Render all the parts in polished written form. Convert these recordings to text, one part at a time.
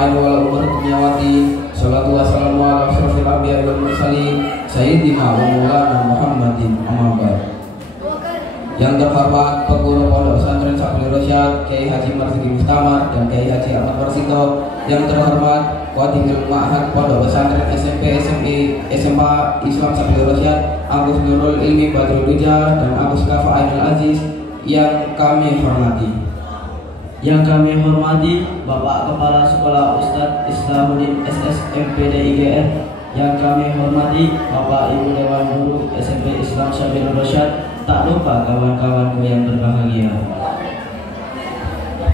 ain wal umur dunyawati. Sholatu wassalamu ala asyrofil anbiya'i wal mursalin sayyidina wa maulana Muhammadin amma ba'd. Yang terhormat Pengurus Pondok Pesantren Sabil Rosyad Kiai Haji Marzuki Mustamar dan Kiai Haji Ahmad Warsito. Yang terhormat Qadimul Ma'had Pondok Pesantren SMP SMI SMA Islam Sabil Rosyad Agus Nurul Ilmi Badrul Duja dan Agus Kafa Ainul Aziz. Yang kami hormati Bapak Kepala Sekolah Ustadz Islamuddin SSMPD IGR. Yang kami hormati Bapak Ibu Dewan Guru SMP Islam Sabil Rosyad. Tak lupa kawan-kawanku yang berbahagia.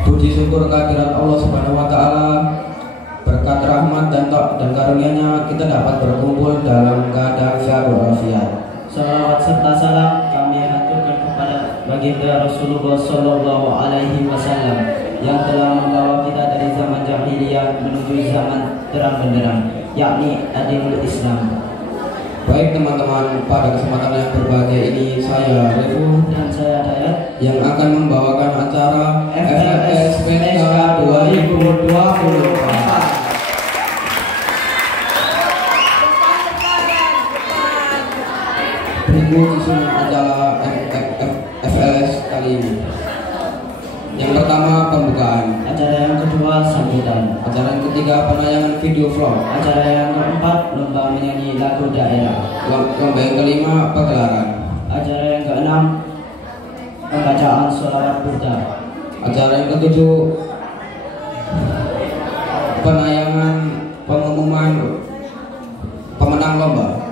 Puji syukur kehadirat Allah Subhanahu wa taala. Berkat rahmat dan karunia-Nya kita dapat berkumpul dalam keadaan sehat walafiat. Salawat serta salam kami haturkan kepada baginda Rasulullah sallallahu alaihi wasallam yang telah membawa kita dari zaman jahiliyah menuju zaman terang benderang, yakni adilul Islam. Baik teman-teman, pada kesempatan yang berbahagia ini saya Refu dan saya Dayat yang akan membawakan acara FLS PTK 2024. Berikut isunya adalah FLS kali ini. Yang pertama pembukaan, acara yang kedua sambutan, acara yang ketiga penayangan video vlog, acara yang keempat lomba menyanyi lagu daerah, lomba yang kelima pagelaran, acara yang keenam pembacaan sholawat burda, acara yang ketujuh penayangan pengumuman pemenang lomba.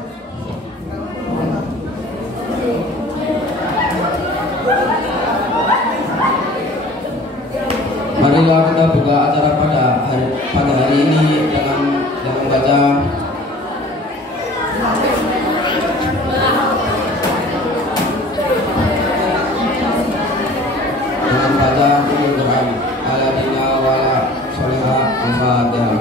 Marilah kita buka acara pada hari ini dengan membaca Al-Quran ala dina wala sholihah al-Fatihah.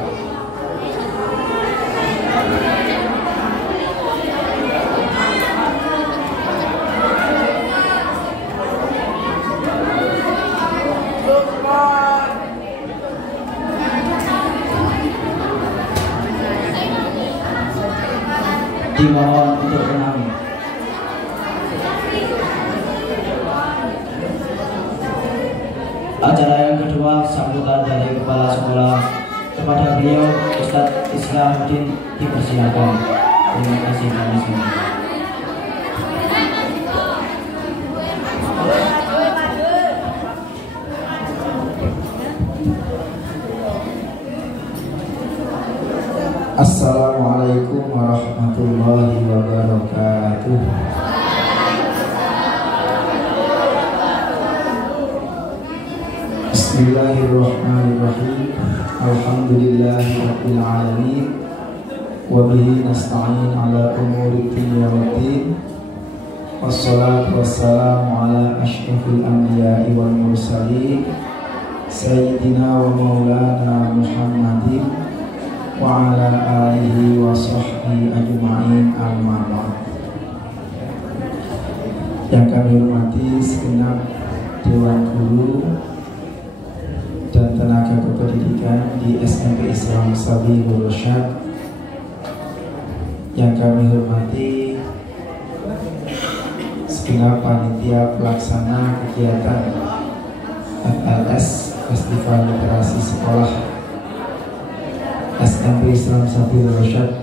Dimohon untuk tenang. Acara yang kedua sambutan dari kepala sekolah kepada beliau Ustadz Islamuddin dipersilakan. Terima kasih kami semua. Assalamualaikum warahmatullahi wabarakatuh. Bismillahirrahmanirrahim. Alhamdulillahirabbil alamin. Wa bihi nasta'in ala umuri dunya waddin. Wassalatu wassalamu ala asyrafil anbiya'i wal mursalin sayyidina wa maulana Muhammadin wa ala alihi wa sahbihi ajma'in amma ba'd. Yang kami hormati segenap Dewan Guru dan tenaga kependidikan di SMP Islam Sabil Rosyad. Yang kami hormati segenap panitia pelaksana kegiatan FLS Festival Literasi Sekolah SMP Islam Sabil Rosyad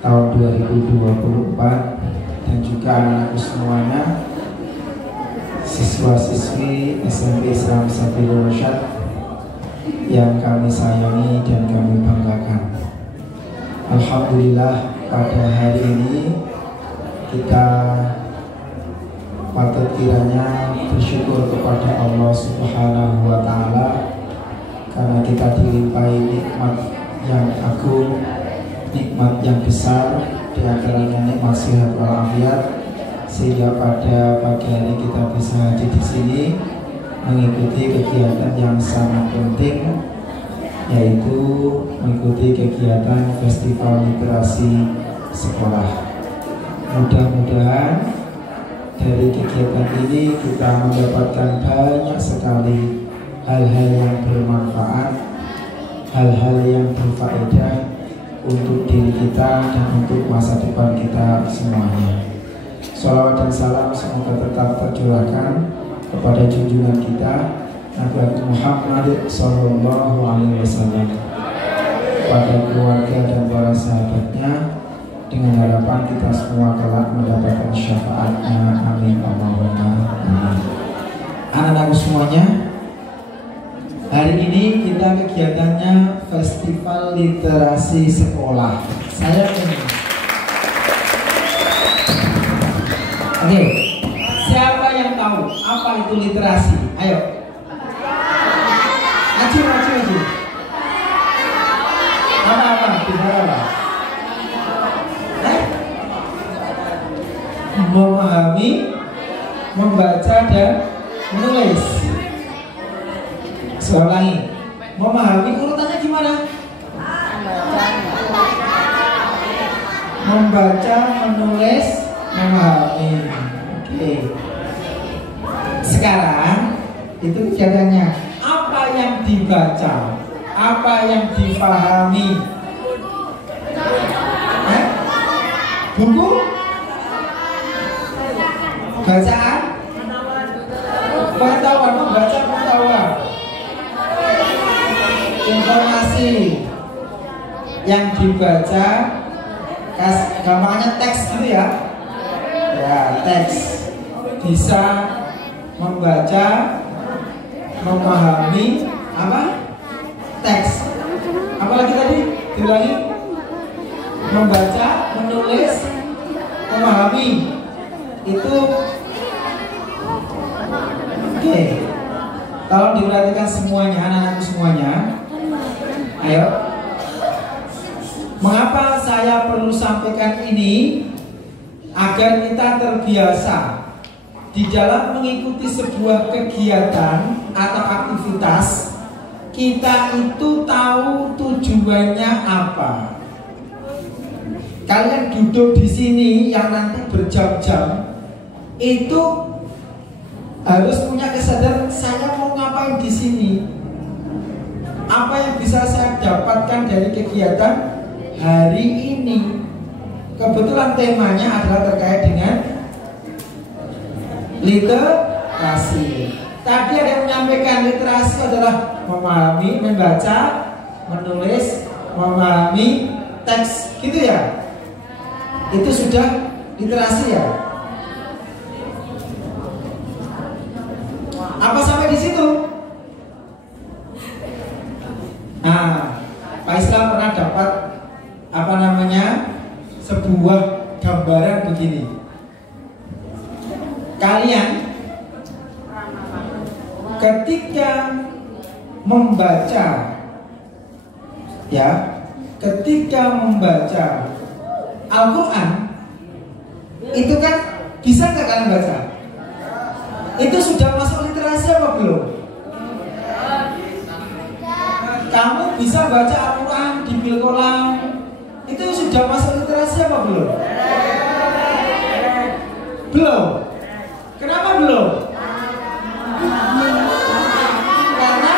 tahun 2024 dan juga anak-anakku semuanya, siswa-siswi SMP Islam Sabil Rosyad yang kami sayangi dan kami banggakan. Alhamdulillah pada hari ini kita patut kiranya bersyukur kepada Allah Subhanahu wa taala karena kita dilimpahi nikmat yang agung, nikmat yang besar, di antaranya nikmat sehat walafiat, sehingga pada pagi hari kita bisa hadir di sini mengikuti kegiatan yang sangat penting, yaitu mengikuti kegiatan Festival Literasi Sekolah. Mudah-mudahan dari kegiatan ini kita mendapatkan banyak sekali hal-hal yang bermanfaat hal-hal yang berfaedah untuk diri kita dan untuk masa depan kita semuanya. Sholawat dan salam semoga tetap tercurahkan kepada junjungan kita Nabi Muhammad Sallallahu Alaihi Wasallam, kepada keluarga dan para sahabatnya, dengan harapan kita semua kelak mendapatkan syafaatnya. Amin Allahumma amin. Anak-anakku semuanya, hari ini kita kegiatannya Festival Literasi Sekolah. Saya ingin Oke, siapa yang tahu apa itu literasi? Ayo. Maju. Apa? Bicara apa? Memahami, membaca dan menulis. Saya ulangi. Memahami, urutannya gimana? Membaca, menulis, memahami. Oke. Sekarang itu kegiatannya. Apa yang dibaca? Apa yang difahami? Buku? Bacaan? Pengetahuan, membaca pengetahuan. Informasi yang dibaca, gampangnya teks gitu ya. Ya, teks. Bisa membaca, memahami apa? Teks. Apalagi tadi? Diulangi. Membaca, menulis, memahami. Itu oke. Tolong diperhatikan semuanya, anak-anakku semuanya. Ayo. Mengapa saya perlu sampaikan ini? Agar kita terbiasa di dalam mengikuti sebuah kegiatan atau aktivitas, kita itu tahu tujuannya apa. Kalian duduk di sini yang nanti berjam-jam itu harus punya kesadaran, saya mau ngapain di sini? Apa yang bisa saya dapatkan dari kegiatan hari ini? Kebetulan temanya adalah terkait dengan literasi. Tadi ada yang menyampaikan literasi adalah memahami, membaca, menulis, memahami teks, gitu ya. Itu sudah literasi ya. Apa sampai di situ? Nah, Pak Islam pernah dapat apa namanya, sebuah gambaran begini. Kalian ketika membaca, ya, ketika membaca Al-Quran, itu kan bisa nggak kalian baca? Itu sudah masuk literasi apa belum? Kamu bisa baca Al-Quran di Bilkolam, itu sudah masuk literasi apa belum? Belum. Kenapa belum? Karena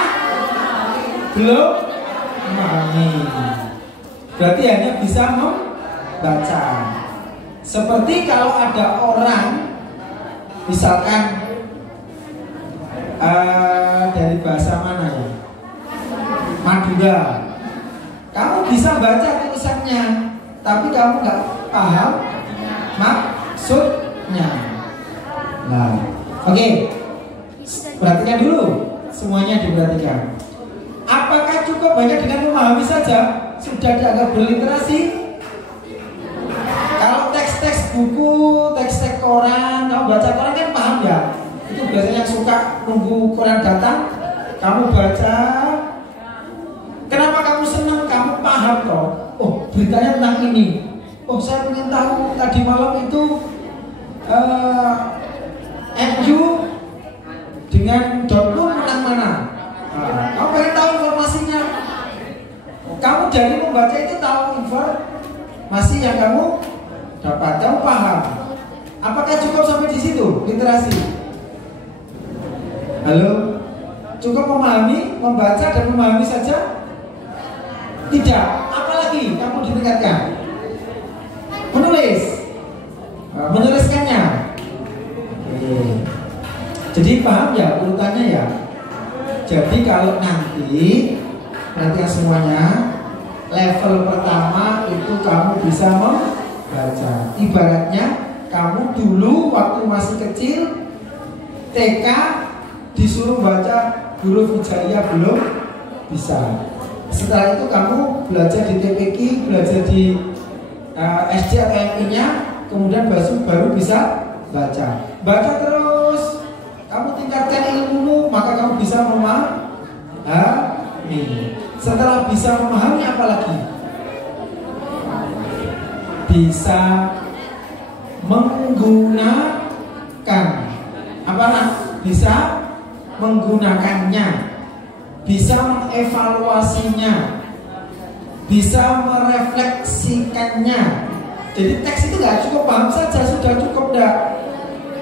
belum memahami. Berarti hanya bisa membaca. Seperti kalau ada orang, misalkan dari bahasa mana ya? Madura. Kamu bisa baca tulisannya, tapi kamu nggak paham maksudnya. Nah, oke. Perhatikan dulu, semuanya diperhatikan. Apakah cukup hanya dengan memahami saja sudah dianggap berliterasi? Kalau teks-teks buku, teks-teks koran, kamu baca koran kan paham ya? Itu biasanya suka nunggu koran datang, kamu baca. Kenapa kamu senang? Kamu paham toh. Oh, beritanya tentang ini. Oh, saya ingin tahu tadi malam itu MU dengan Dortmund menang mana? Kamu pengen tahu informasinya. Kamu dari membaca itu tahu informasi yang kamu dapat, kamu paham. Apakah cukup sampai di situ literasi? Halo? Cukup memahami, membaca dan memahami saja? Tidak. Apalagi kamu ditingkatkan? Menuliskannya. Oke. Jadi paham ya urutannya ya. Jadi kalau nanti perhatikan semuanya, level pertama itu kamu bisa membaca. Ibaratnya kamu dulu waktu masih kecil TK disuruh baca huruf hijaiyah belum bisa. Setelah itu kamu belajar di TPQ, belajar di SD atau MI-nya, kemudian baru bisa baca. Baca terus, kamu tingkatkan ilmumu, maka kamu bisa memahami. Setelah bisa memahami apa lagi? Bisa menggunakan. Apa nak? Bisa menggunakannya, bisa mengevaluasinya, bisa merefleksikannya. Jadi teks itu nggak cukup paham saja sudah cukup enggak,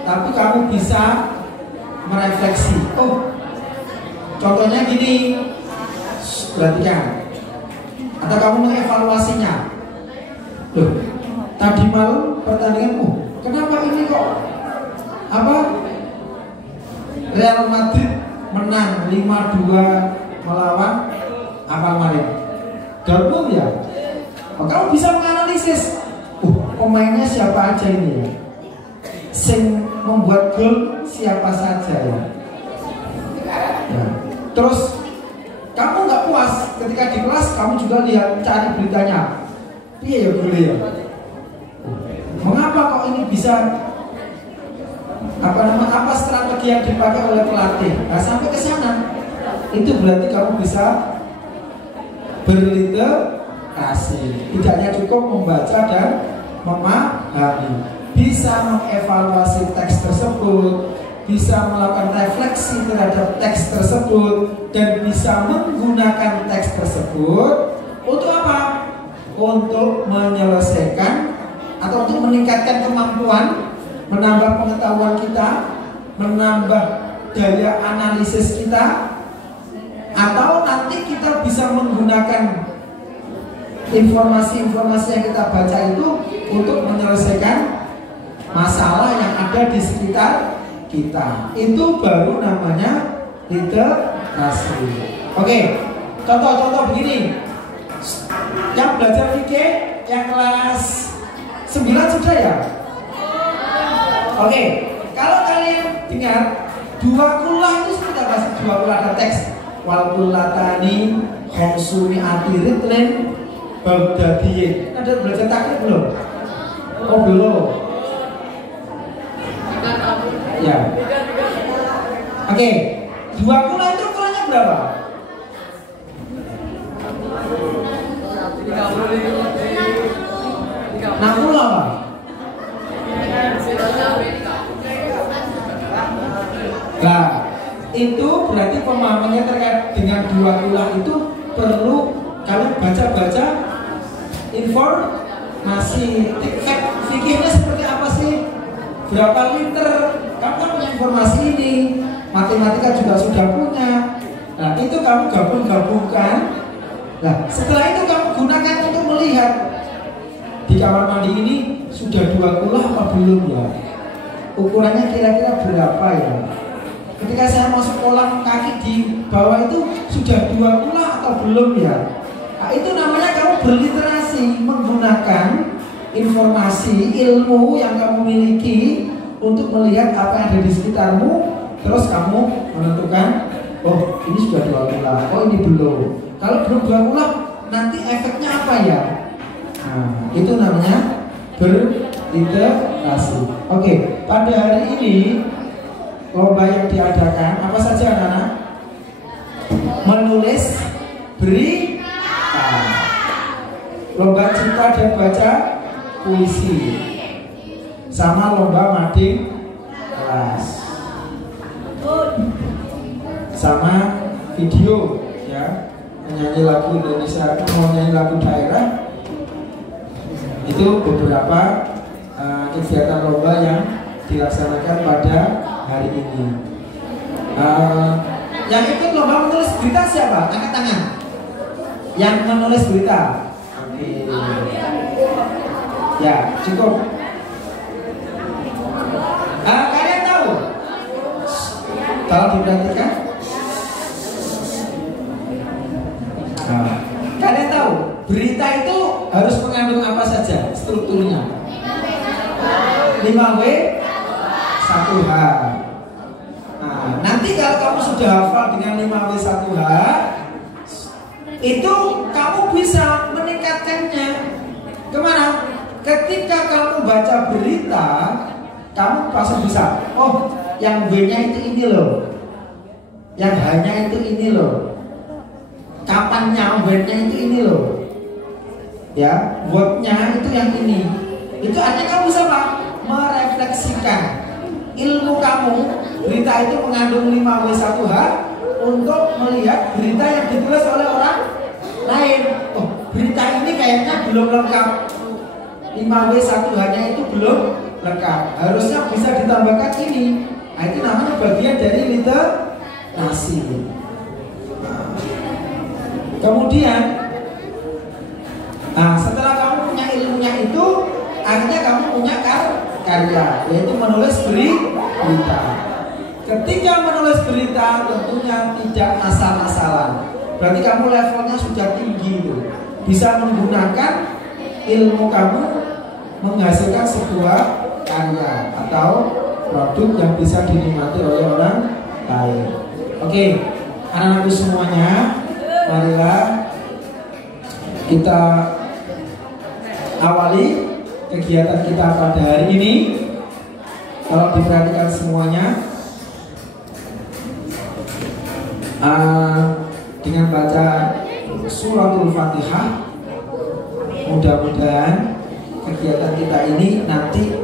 tapi kamu bisa merefleksi. Oh, contohnya gini, perhatikan. Atau kamu mengevaluasinya. Loh, tadi malam pertandinganmu, kenapa ini kok Real Madrid menang 5-2 melawan Madrid? Dortmund ya. Oh, kamu bisa menganalisis. Pemainnya siapa aja ini ya? Sing membuat gol siapa saja ya? Terus kamu nggak puas ketika di kelas, kamu juga lihat cari beritanya. Iya ya boleh ya. Mengapa kok ini bisa apa strategi yang dipakai oleh pelatih? Nah, sampai ke sana itu berarti kamu bisa berliterasi. Tidak hanya cukup membaca dan memahami, bisa mengevaluasi teks tersebut, bisa melakukan refleksi terhadap teks tersebut, dan bisa menggunakan teks tersebut untuk apa? Untuk menyelesaikan atau untuk meningkatkan kemampuan, menambah pengetahuan kita, menambah daya analisis kita, atau nanti kita bisa menggunakan informasi-informasi yang kita baca itu untuk menyelesaikan masalah yang ada di sekitar kita. Itu baru namanya literasi. Oke, contoh-contoh begini. Yang belajar fikih yang kelas 9 sudah ya? Oke, kalau kalian dengar dua kulah itu seperti apa sih? Dua kulah ada teks wal kulatani khomsumi atiritlen bagdadiyin. Ada belajar takrib belum? Oh belum. Ya. Oke, dua kulah itu kulahnya berapa? 60 apa? Nah, itu berarti pemahamannya terkait dengan dua kulah itu perlu kalian baca-baca informasi. Fikihnya seperti apa sih? Berapa liter? Kamu kan punya informasi ini. Matematika juga sudah punya. Nah, itu kamu gabung-gabungkan. Nah, setelah itu kamu gunakan untuk melihat di kamar mandi ini sudah dua kulah apa belum ya? Ukurannya kira-kira berapa ya? Ketika saya masuk kolam kaki di bawah itu sudah dua kulah atau belum ya? Nah, itu namanya kamu berliterasi, menggunakan informasi, ilmu yang kamu miliki untuk melihat apa yang ada di sekitarmu. Terus kamu menentukan, oh ini sudah dua kulah, oh ini belum. Kalau belum dua kulah, nanti efeknya apa ya? Nah, itu namanya berliterasi. Oke, pada hari ini lomba yang diadakan apa saja anak-anak? Menulis berita, lomba cipta dan baca puisi, sama lomba mading kelas, sama video ya, menyanyi lagu Indonesia, mau nyanyi lagu daerah. Itu beberapa kegiatan lomba yang dilaksanakan pada hari ini. Yang ikut lomba menulis berita siapa? Angkat tangan. Yang menulis berita. Oke. Ya, cukup. Kalian tahu? Kalau diperhatikan, kalian tahu berita itu harus mengandung apa saja strukturnya? 5W 1H. Nanti kalau kamu sudah hafal dengan 5W 1H, itu kamu bisa meningkatkannya kemana? Ketika kamu baca berita, kamu pasti bisa. Oh, yang W-nya itu ini loh, yang H-nya itu ini loh, kapannya W-nya itu ini loh, ya, word-nya itu yang ini. Itu artinya kamu bisa apa? Merefleksikan ilmu kamu. Berita itu mengandung 5W 1H untuk melihat berita yang ditulis oleh orang lain. Oh, berita ini kayaknya belum lengkap, 5W 1H-nya itu belum lengkap, harusnya bisa ditambahkan ini. Nah, itu namanya bagian dari literasi. Kemudian, setelah kamu punya ilmunya itu, akhirnya kamu punya karya, yaitu menulis berita. Ketika menulis berita tentunya tidak asal-asalan. Berarti kamu levelnya sudah tinggi itu. Bisa menggunakan ilmu kamu menghasilkan sebuah karya atau produk yang bisa dinikmati oleh orang lain. Oke, anak-anakku semuanya, marilah kita awali kegiatan kita pada hari ini. Kalau diperhatikan semuanya, dengan baca suratul Fatihah, mudah-mudahan kegiatan kita ini nanti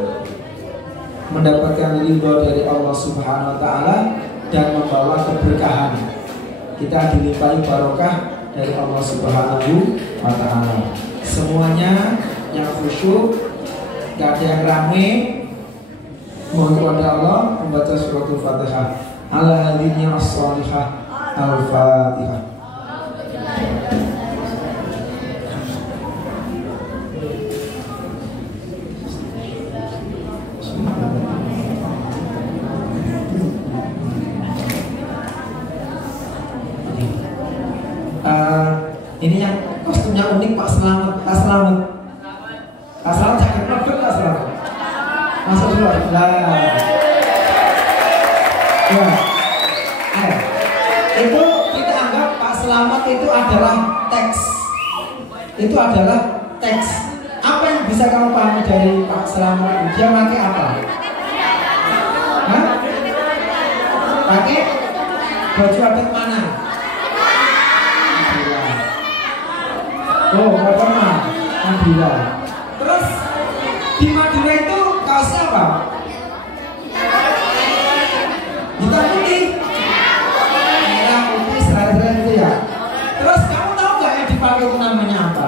mendapatkan ridho dari Allah Subhanahu wa Ta'ala dan membawa keberkahan. Kita dilimpahi barokah dari Allah Subhanahu wa Ta'ala. Semuanya yang khusyuk, gak ada yang rame, mohon kepada Allah membaca suratul Fatihah. Ala hadhihi as-salihah. Al-Fatihah. Ini yang kostumnya unik, Pak Selamat. Pak Selamat. Pak Selamat jaket robot, Pak Selamat. Masuk dulu. Itu kita anggap Pak Selamat itu adalah teks. Itu adalah teks. Apa yang bisa kamu pahami dari Pak Selamat? Dia pakai apa? Hah? Pakai baju adat mana? Oh, Madura. Madura. Terus di Madura itu kaosnya apa? Hitam putih. Merah putih serah-serah itu ya. Terus kamu tahu nggak yang dipakai itu namanya apa?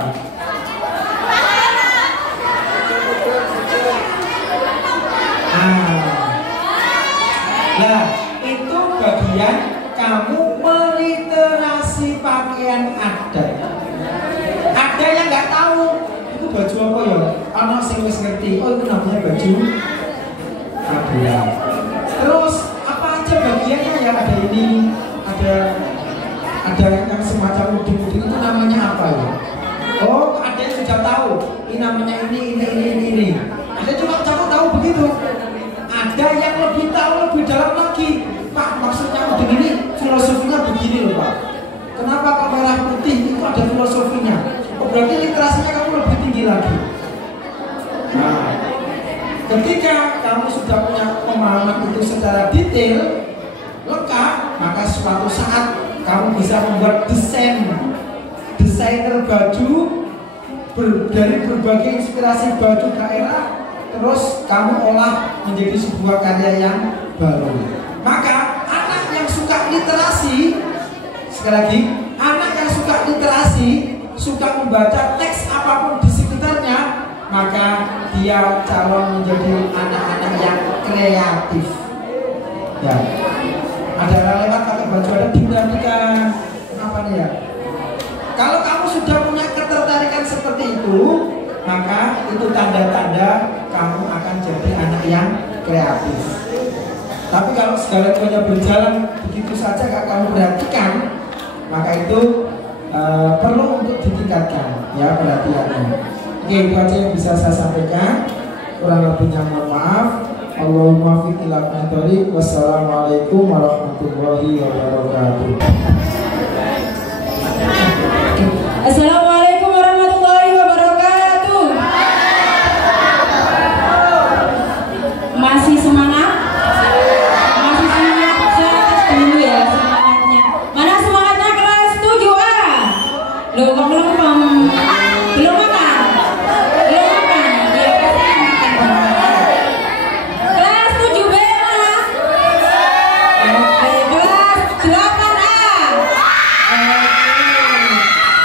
Nah, itu bagian kamu meliterasi pakaian adat. Ada yang nggak tahu itu baju apa ya? Anak sing wis ngerti. Oh, itu namanya baju Madura. Terus apa aja bagiannya ya? Ada ini, ada yang semacam udin-udin, itu namanya apa ya? Oh, ada yang sudah tahu. Ini namanya ini. Ada cuma kamu tahu begitu. Ada yang lebih tahu lebih dalam lagi. Pak, maksudnya udin ini filosofinya begini loh, Pak. Kenapa kok merah putih? Itu ada filosofinya. Oh, berarti literasinya kamu lebih tinggi lagi. Nah, ketika kamu sudah punya pemahaman itu secara detail, lengkap, maka suatu saat kamu bisa membuat desainer baju dari berbagai inspirasi baju daerah, terus kamu olah menjadi sebuah karya yang baru. Maka anak yang suka literasi, sekali lagi, anak yang suka literasi, suka membaca teks apapun di sekitarnya, maka dia calon menjadi anak-anak yang kreatif. Ya, ada orang lewat pakai baju adat diperhatikan. Kenapa nih ya? Kalau kamu sudah punya ketertarikan seperti itu, maka itu tanda-tanda kamu akan jadi anak yang kreatif. Tapi kalau segala-galanya berjalan begitu saja gak kamu perhatikan, maka itu perlu untuk ditingkatkan ya perhatiannya. Oke, itu aja yang bisa saya sampaikan. Kurang lebihnya mohon maaf. Allahumma fiq ila aqdari. Wassalamualaikum warahmatullahi wabarakatuh. Assalamualaikum warahmatullahi wabarakatuh. Masih semangat? Masih semangat? Saya tes dulu ya semangatnya. Mana semangatnya kelas 7A? Loh kok melempem? Belum makan? Belum makan? Ya pasti makan. Kelas 7B mana? Oke, kelas 8A.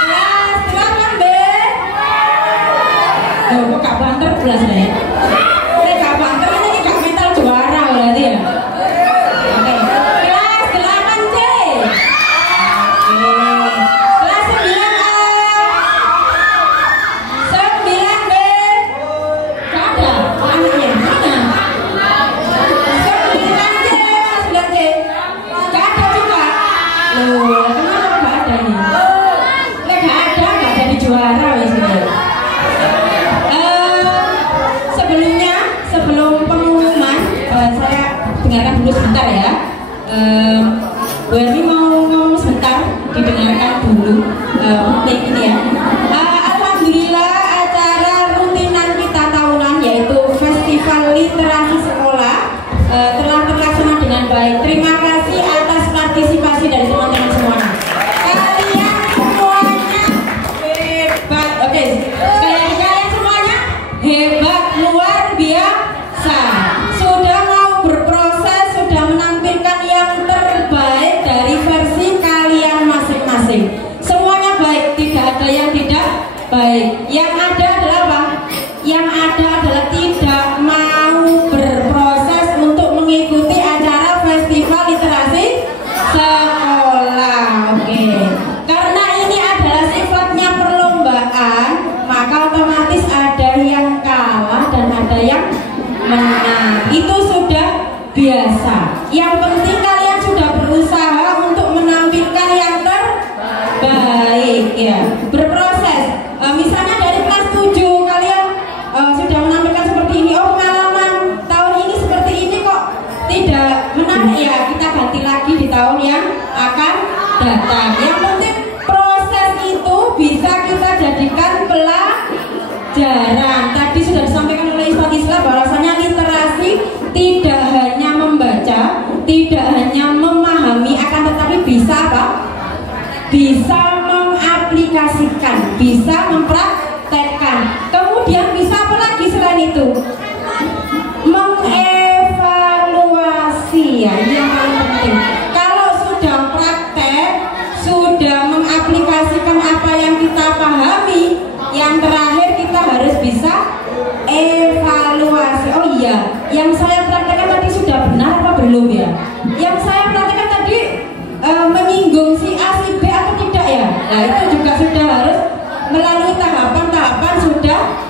Kelas 8B. Loh kok gak banter belas nih? Saya gak banter ini gak mental juara berarti ya. Oke, kelas 8C. Oke, kelas 9A. 9B. Gak ada anaknya. Mana? 9C, 9C. Gak ada juga. Loh, kenapa gak ada nih? Lek gak ada, gak jadi juara wis gitu. Sebelum pengumuman, saya dengarkan dulu sebentar ya. Bu Ermi mau ngomong sebentar, didengarkan dulu ini ya. Alhamdulillah acara rutinan kita tahunan yaitu Festival Literasi Sekolah telah terlaksana dengan baik. Terima kasih atas partisipasi dari teman-teman semuanya. Kalian semuanya hebat. Oke, sekali lagi kalian semuanya hebat, luar biasa. Sudah mau berproses, sudah menampilkan yang terbaik dari versi kalian masing-masing. Semuanya baik, tidak ada yang tidak baik. Yang ada adalah apa? Yang ada adalah tidak mau berproses untuk mengikuti acara Festival Literasi Sekolah. Oke. Karena ini adalah sifatnya perlombaan, maka otomatis ada yang kalah dan ada yang menang. Itu sudah biasa. Yang penting kalian sudah berusaha untuk menampilkan yang terbaik ya. Berproses. Misalnya dari kelas 7 kalian sudah menampilkan seperti ini. Oh, pengalaman tahun ini seperti ini kok tidak menarik ya. Kita ganti lagi di tahun yang akan datang. Yang penting proses itu bisa kita jadikan pelajaran. Tadi sudah disampaikan oleh Ustaz Islam bahwasanya literasi tidak hanya membaca, tidak hanya memahami, akan tetapi bisa apa? Bisa mengaplikasikan, bisa mempraktekkan. Kemudian bisa apa lagi selain itu? Mengevaluasi ya, ini yang paling penting. Kalau sudah praktek, sudah mengaplikasikan apa yang kita pahami, yang terakhir kita harus bisa evaluasi. Oh iya, yang saya praktekkan tadi sudah benar apa belum ya? Yang saya praktekkan tadi menyinggung si A, si B atau tidak ya? Nah itu juga sudah harus melalui tahapan-tahapan sudah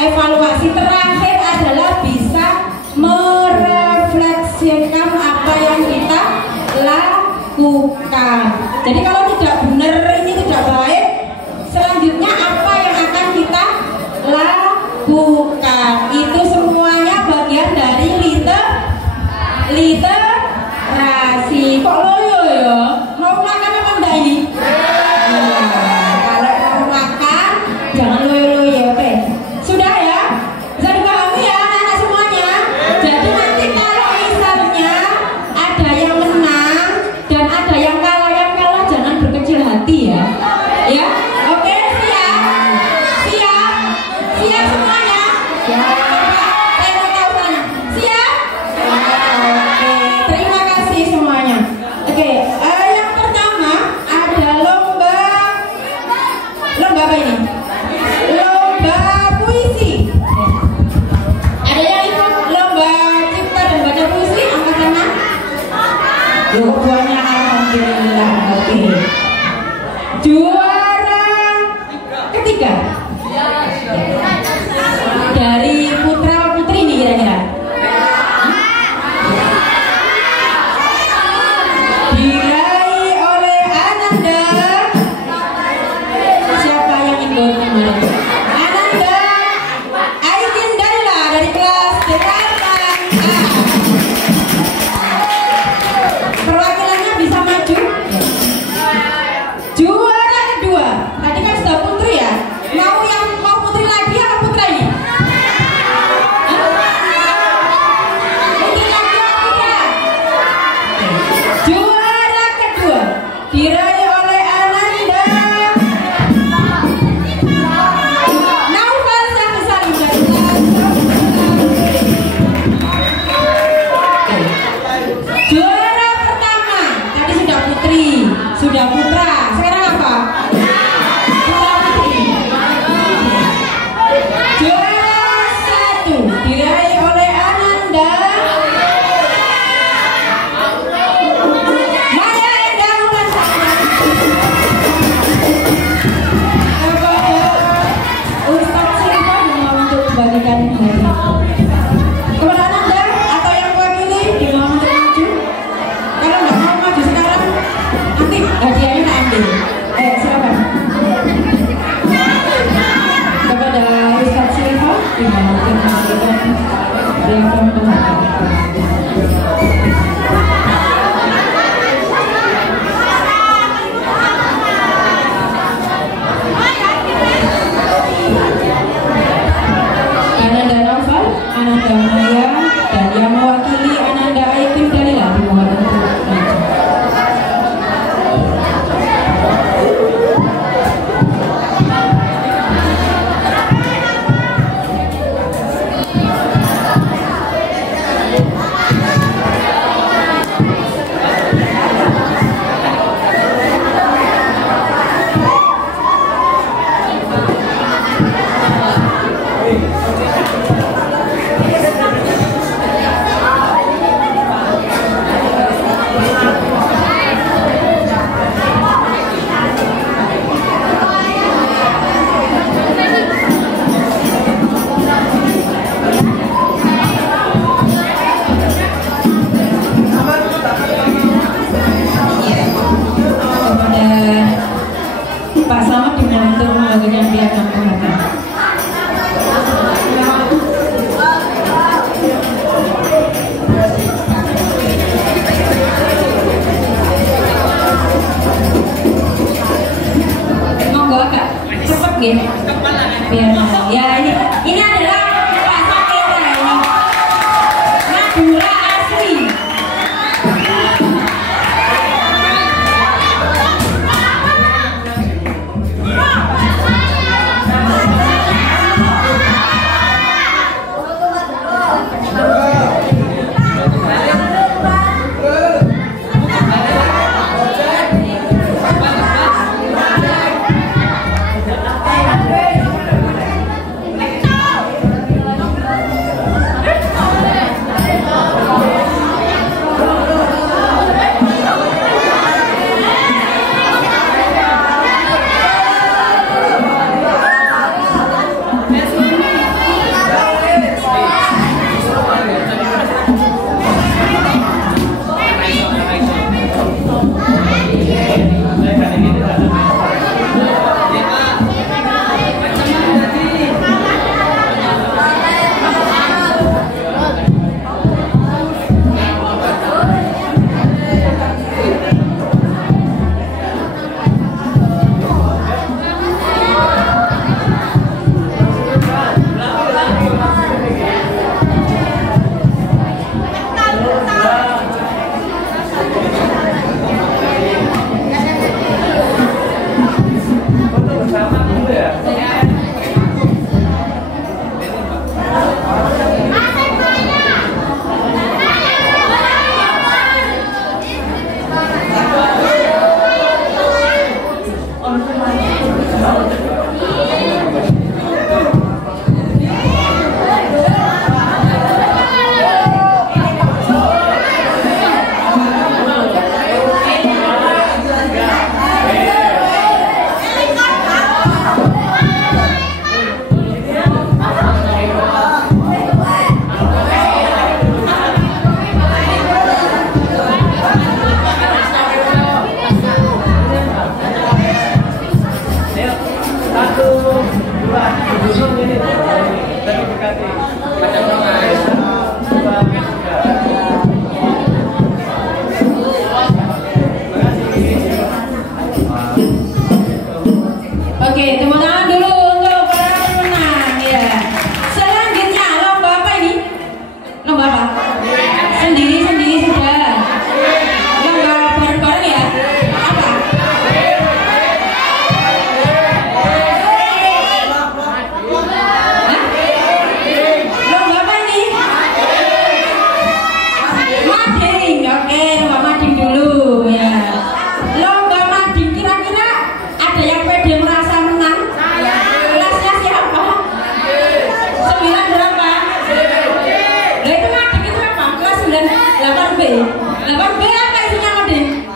evaluasi. Terakhir adalah bisa merefleksikan apa yang kita lakukan. Jadi kalau tidak benar, ini tidak baik, selanjutnya apa yang akan kita lakukan? Itu semuanya bagian dari literasi. Kok loyo ya? Mau makan apa enggak ini? Kalau mau makan jangan loyo-loyo, oke? Sudah ya? Bisa dipahami ya anak-anak semuanya? Jadi nanti kalau misalnya ada yang menang dan ada yang kalah jangan berkecil hati ya. Ya? Oke, siap? Siap? Siap semuanya? Siap. Saya mau tahu sana. Siap? Oke, terima kasih semuanya. Oke, yang pertama ada lomba apa ini? Lomba puisi. Ada yang ikut lomba cipta dan baca puisi? Angkat tangan. Banyak, alhamdulillah. Oke. Juara Oke. Biar ya ini adalah rasa kita ini. Madura asli. Oke, tepuk tangan dulu untuk para pemenang ya. Selanjutnya lomba apa ini? Lomba apa? Sendiri-sendiri sudah. Lomba bareng-bareng ya? Apa? Hah? Lomba apa ini? Mading. Oke, lomba mading dulu ya. Lomba mading kira-kira ada yang pede merasa menang? Kelasnya siapa? 9 berapa? Lah itu mading itu apa? Kelas 9 8B. 8B apa isinya mading?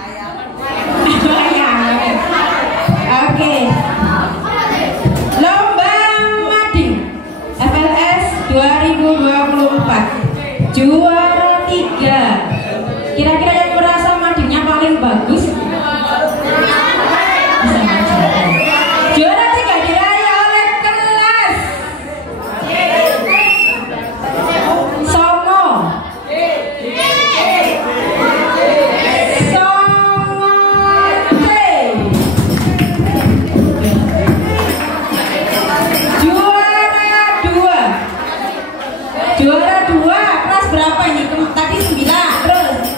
Ya. Oke. Lomba mading FLS 2024. Juara 3. Kira-kira yang merasa madingnya paling bagus? Juara 3 diraih oleh kelas Songo. Songo C. Juara 2 kelas berapa ini? Tadi 9 terus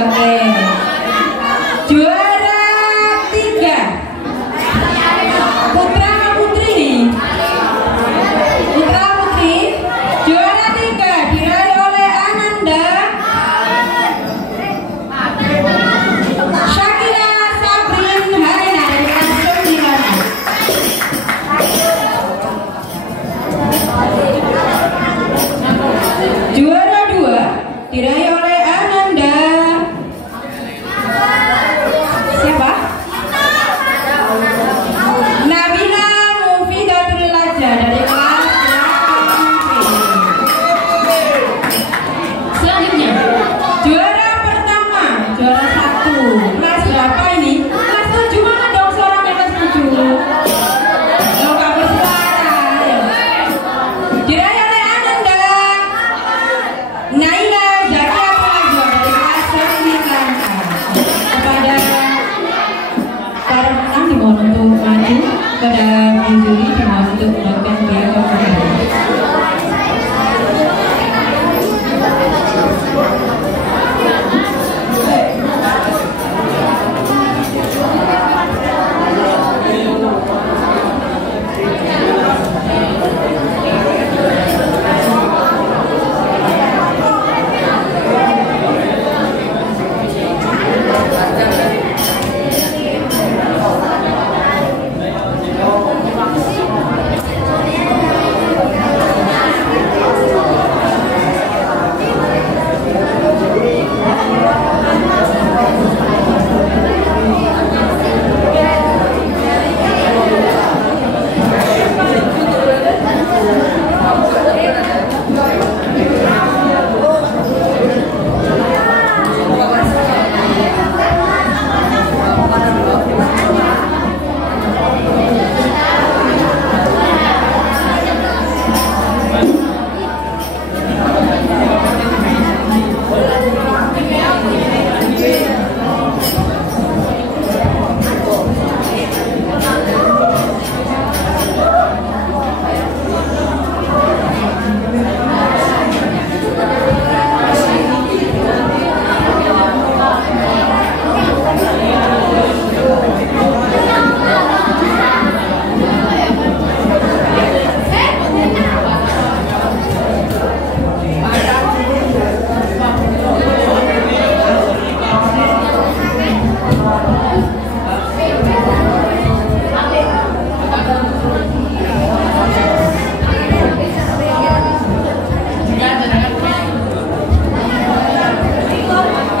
Oke. Juara 3 Putra Putri nih. Putra Putri juara 3 diraih oleh Ananda Syakira Sabrin Harina dari kelas 9. Juara 2 diraih oleh Ananda siapa? Nabila Mufidatul Laja dari kelas 8. Selanjutnya juara pertama, juara 1 kelas berapa ini? Kelas 7 mana dong suaranya kelas 7? Kalau gak bersuara ayo. Diraih oleh Ananda Naila Zakia Pelajo dari kelas 9. Kepada para pemenang dimohon untuk maju, pada juri dimohon untuk melakukan piagam penghargaan.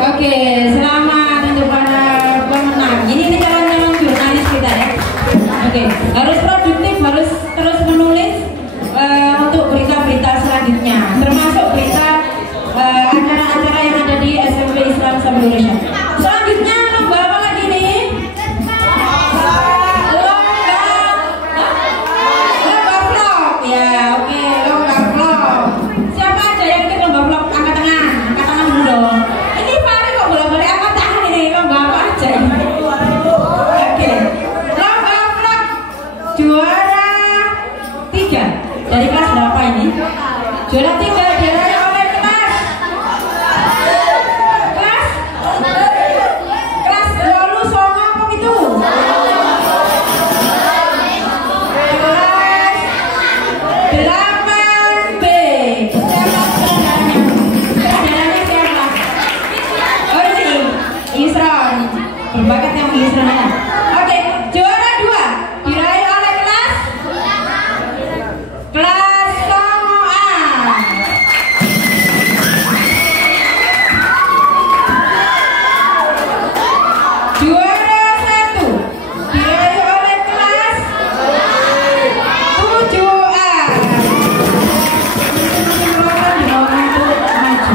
Oke, selamat untuk para pemenang. Ini calon-calon jurnalis kita ya. Oke, harus produktif, harus terus menulis untuk berita-berita selanjutnya, termasuk berita acara-acara yang ada di SMP Islam Sabah Indonesia. Selanjutnya lomba apa lagi nih? Lomba vlog. Ya, oke, lomba vlog. Siapa aja yang ikut lomba vlog? Angkat tangan dulu dong. Ini Fari kok bolak-balik angkat tangan ini, lomba apa aja ini? Oke, lomba vlog juara 3 dari kelas berapa ini? Juara 3 diraih oleh kelas 8 apa gitu? Kelas 8B. Siapa saudaranya? Saudaranya siapa? Oh ini Isron. Berbakat yang Isron ya. Oke, juara 2 diraih oleh kelas 9A. Juara 1 diraih oleh kelas 7A. Silakan dimohon untuk maju.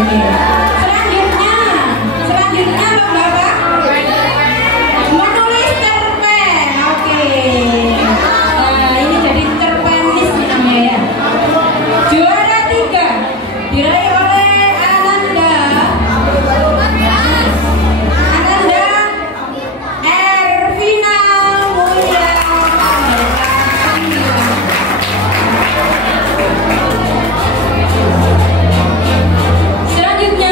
oke. Selanjutnya lomba apa? Menulis cerpen. Oke. Nah, ini jadi cerpenis namanya ya. Juara 3 diraih oleh Ananda Ervina Mulia. Selanjutnya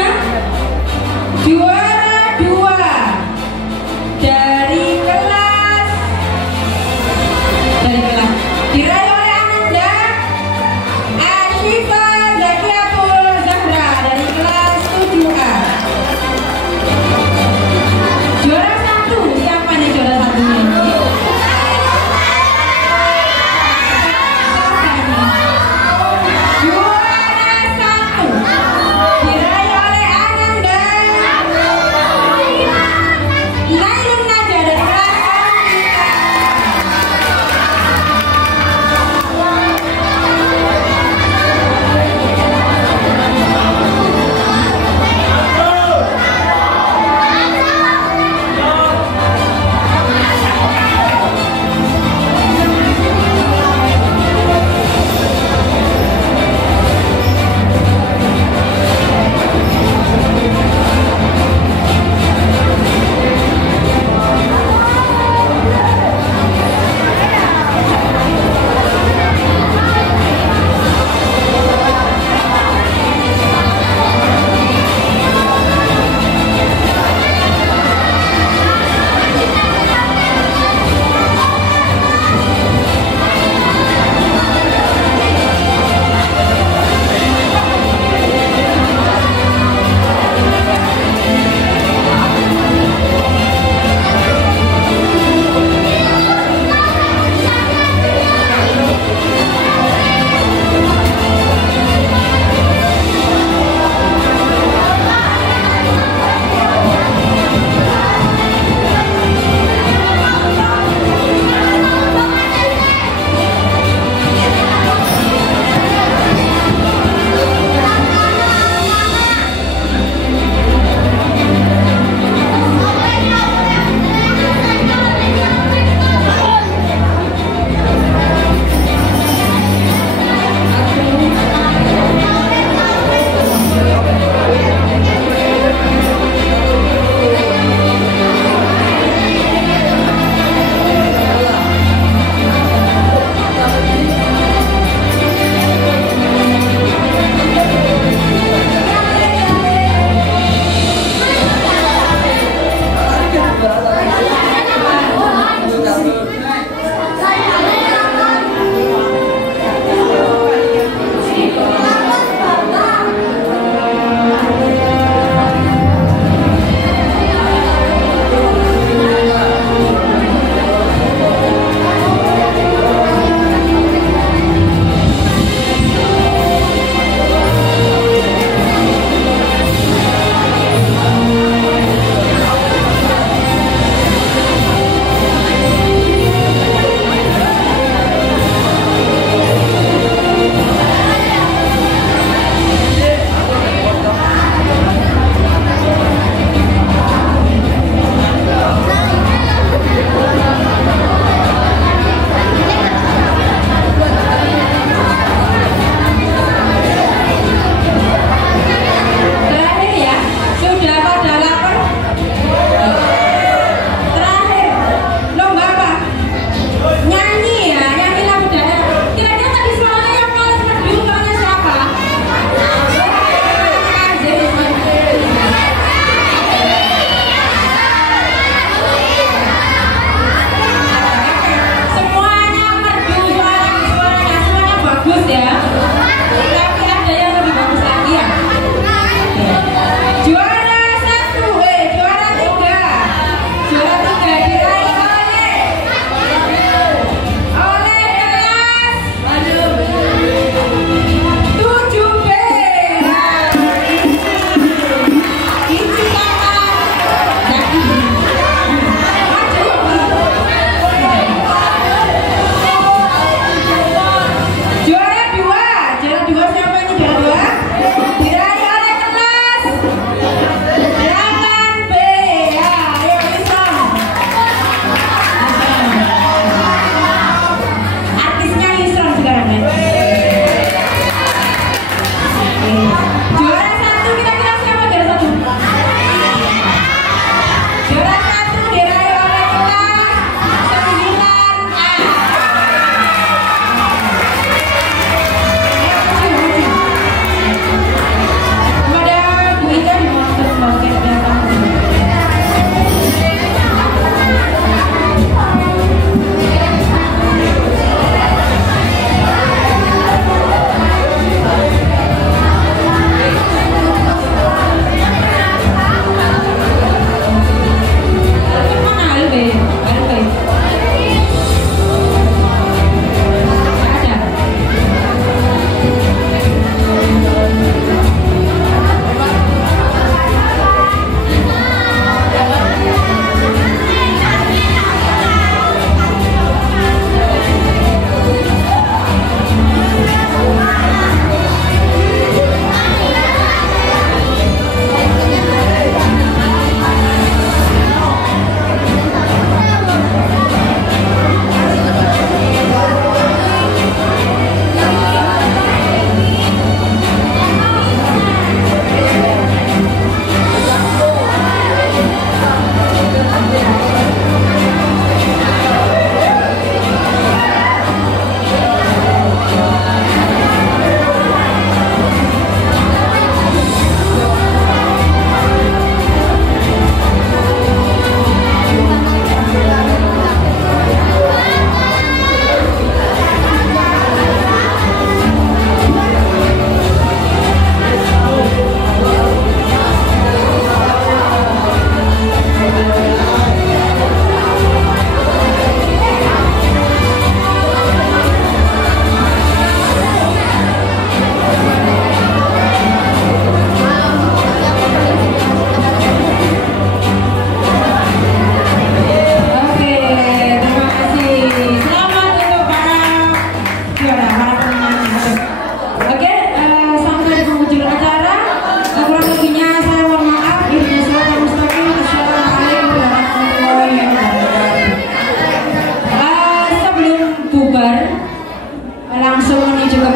menuju ke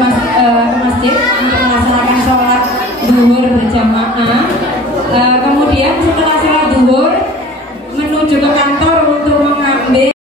masjid untuk melaksanakan sholat zuhur berjamaah.